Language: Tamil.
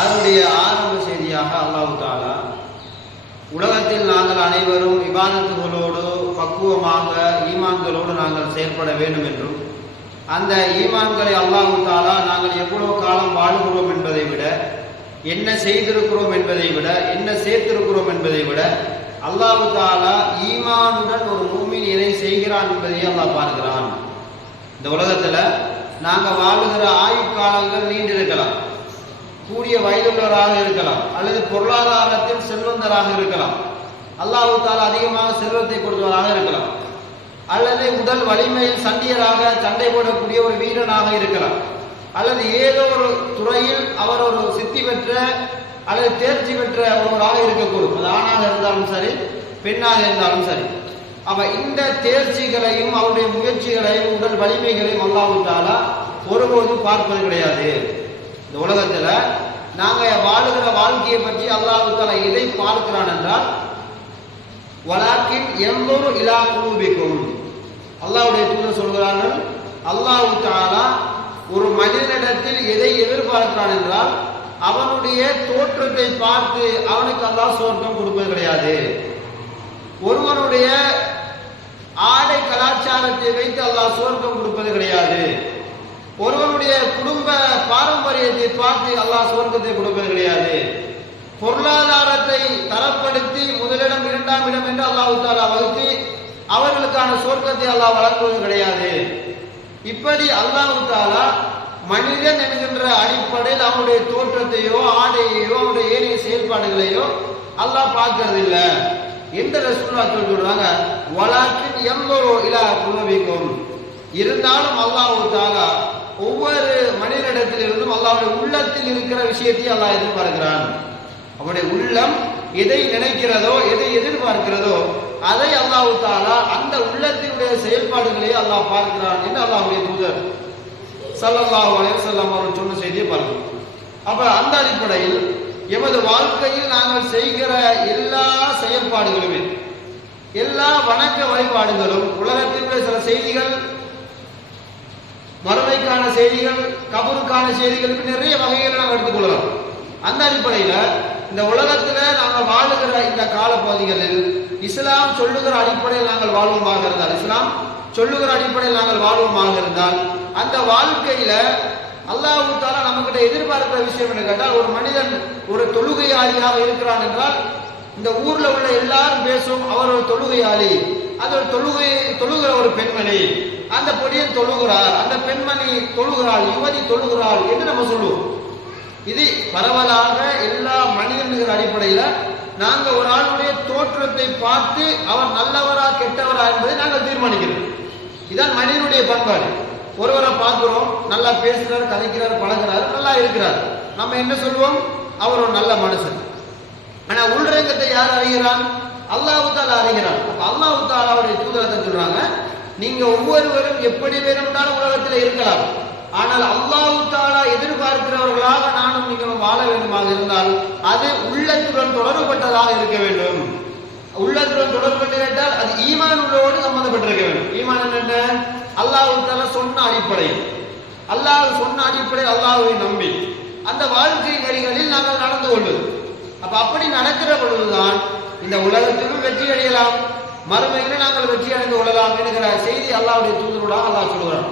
அதனுடைய ஆரம்ப செய்தியாக அல்லாஹு தாலா உலகத்தில் நாங்கள் அனைவரும் விவாதத்துகளோடு பக்குவமாக ஈமான்களோடு நாங்கள் செயல்பட வேண்டும் என்றும் அந்த ஈமான்களை அல்லாஹு தாலா நாங்கள் எவ்வளவு காலம் வாழுகிறோம் என்பதை விட என்ன செய்திருக்கிறோம் என்பதை விட என்ன சேர்த்திருக்கிறோம் என்பதை விட அல்லாஹு தாலா ஈமானுடன் ஒரு மூமின் எதை செய்கிறான் என்பதை அல்லாஹ் பார்க்கிறான். இந்த உலகத்தில் நாங்கள் வாழுகிற ஆயுட்காலங்கள் நீண்டிருக்கலாம். கூடிய வயதுள்ளவராக இருக்கலாம் அல்லது பொருளாதாரத்தில் செல்வந்தராக இருக்கலாம். அல்லாஹு தாலா அதிகமாக செல்வத்தை கொடுத்தவராக இருக்கலாம். அல்லது உடல் வலிமையில் சண்டியராக சண்டை போடக்கூடிய ஒரு வீரனாக இருக்கலாம். அல்லது ஏதோ ஒரு துறையில் அவர் ஒரு சித்தி பெற்ற அல்லது தேர்ச்சி பெற்ற ஒருவராக இருக்கக்கூடும். அது ஆணாக இருந்தாலும் சரி பெண்ணாக இருந்தாலும் சரி. அப்ப இந்த தேர்ச்சிகளையும் அவருடைய முயற்சிகளையும் உடல் வலிமைகளையும் அல்லாஹு தாலா ஒருபோதும் பார்ப்பது கிடையாது. இந்த உலகத்தில் நாங்கள் வாழுகிற வாழ்க்கையை பற்றி அல்லாஹு எதை பார்க்கிறான் என்றால் வலாக்கின் எந்தொரு இலா குழுவிக்கும் அல்லாவுடைய தூதர் சொல்கிறார்கள் அல்லாஹு தாலா ஒரு மனிதனிடத்தில் எதை எதிர்பார்க்கிறான் என்றால் அவனுடைய தோற்றத்தை பார்த்து அவனுக்கு அல்லாஹ் சொர்க்கம் கொடுப்பது கிடையாது. ஒருவனுடைய ஆடை கலாச்சாரத்தை வைத்து அல்லாஹ் சுவர்க்கம் கொடுப்பது கிடையாது. ஒருவனுடைய குடும்ப பாரம்பரியத்தை பார்த்து அல்லாஹ் சுவர்க்கத்தை கொடுப்பது கிடையாது. பொருளாதாரத்தை தரப்படுத்தி முதலிடம் இரண்டாம் இடம் என்று அல்லாஹ் தாலா வகுத்து அவர்களுக்கான சுவர்க்கத்தை அல்லாஹ் வழங்குவது கிடையாது. இப்படி அல்லாஹு தாலா மனிதன் என்கின்ற அடிப்படையில் அவனுடைய தோற்றத்தையோ ஆடையையோ அவனுடைய ஏனைய செயல்பாடுகளையோ அல்லாஹ் பார்க்கறது இல்லை எந்த ரசூலா சொல்றாங்க வலாக்கின் எம்பரோ இலா குலவிக்கும் இருந்தாலும் அல்லாஹ் தாலா ஒவ்வொரு மனிதனிடத்தில் அவருடைய உள்ளத்தில் இருக்கிற விஷயத்தையும் அல்லாஹ் எதிர்பார்க்கிறான். அவனுடைய உள்ளம் எதை நினைக்கிறதோ எதை எதிர்பார்க்கிறதோ அதை அல்லாஹ் தாலா அந்த உள்ளத்தினுடைய செயல்பாடுகளை அல்லாஹ் பார்க்கிறான் என்று அல்லாஹுடைய தூதர் ஸல்லல்லாஹு அலைஹி அவர்கள் சொன்ன செய்தியை பார்க்கணும். அப்ப அந்த அடிப்படையில் எமது வாழ்க்கையில் நாங்கள் செய்கிற எல்லா செயல்பாடுகளுமே எல்லா வணக்க வழிபாடுகளும் உலகத்தினுடைய சில செய்திகள் மறுமைக்கான செய்திகள் கபருக்கான செய்திகள் நிறைய வகைகளை நாம் எடுத்துக்கொள்ளலாம் அந்த அடிப்படையில் இந்த உலகத்தில் நாங்கள் வாழுகிற இந்த காலப்பகுதிகளில் இஸ்லாம் சொல்லுகிற அடிப்படையில் நாங்கள் வாழ்வோமாக இருந்தால் இஸ்லாம் சொல்லுகிற அடிப்படையில் நாங்கள் வாழ்வோமாக இருந்தால் அந்த வாழ்க்கையில அல்லாஹு தாலா நம்மகிட்ட எதிர்பார்க்கிற விஷயம் என்ன கேட்டால் ஒரு மனிதன் ஒரு தொழுகையாளியாக இருக்கிறான் என்றால் இந்த ஊர்ல உள்ள எல்லாரும் பேசும் அவர் ஒரு தொழுகையாளி அது ஒரு தொழுகை தொழுகிற ஒரு பெண்மணி அந்த பொடியன் தொழுகிறார் அந்த பெண்மணி தொழுகிறாள் யுவதி தொழுகிறாள் என்று நம்ம சொல்லுவோம். இது பரவலாக எல்லா மனிதன்கிற அடிப்படையில நாங்கள் ஒரு ஆளுடைய தோற்றத்தை பார்த்து அவர் நல்லவரா கெட்டவரா என்பதை நாங்கள் தீர்மானிக்கிறோம். இதான் மனிதனுடைய பண்பாடு. ஒருவரை பார்க்கிறோம் நல்லா பேசுகிறார் கதைக்கிறார் பழகுறாரு நல்லா இருக்கிறார். நம்ம என்ன சொல்லுவோம்? அவர் ஒரு நல்ல மனுஷன். ஆனா உள்ரங்கத்தை யார் அறிகிறான்? அல்லாஹு தாலா அறிகிறான். அப்ப அல்லாஹு தாலாவுடைய தூதரத்தை சொல்றாங்க நீங்க ஒவ்வொருவரும் எப்படி வேணும்னாலும் உலகத்தில் இருக்கலாம். ஆனால் அல்லாஹு தாலா எதிர்பார்க்கிறவர்களாக நானும் நீங்களும் வாழ வேண்டுமாக இருந்தால் அது உள்ளத்துடன் தொடர்புபட்டதாக இருக்க வேண்டும். உள்ளத்துடன் தொடர்புபட்டு கேட்டால் அது ஈமான் உள்ளோடு சம்பந்தப்பட்டிருக்க வேண்டும். ஈமான் என்ன அல்லாஹு தாலா சொன்ன அடிப்படையில் அல்லாஹ் சொன்ன அடிப்படையில் அல்லாஹுவை நம்பி. அந்த வாழ்க்கை வரிகளில் நாங்கள் நடந்து கொள்வது. அப்ப அப்படி நடக்கிற பொழுதுதான் இந்த உலகத்திலும் வெற்றி அடையலாம். மறுமையிலும் நாங்கள் வெற்றி அடைந்து கொள்ளலாம் என்கிற செய்தி அல்லாவுடைய தூதரோட அல்லாஹ் சொல்கிறான்